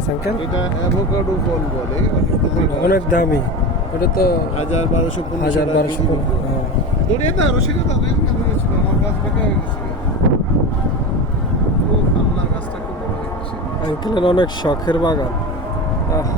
গাছ আঙ্কেল? এটা অ্যাভোকাডো ফল বলে, অনেক দামি। ওটা তো 1000-1200 1200 দড়িয়ে দাও, রসিকে দাও, আমার গাছ বেঁকে হয়ে গেছে। ও আল্লাহ, গাছটা খুব বড় হয়ে গেছে। আঙ্কেলের অনেক শখের বাগান। আহ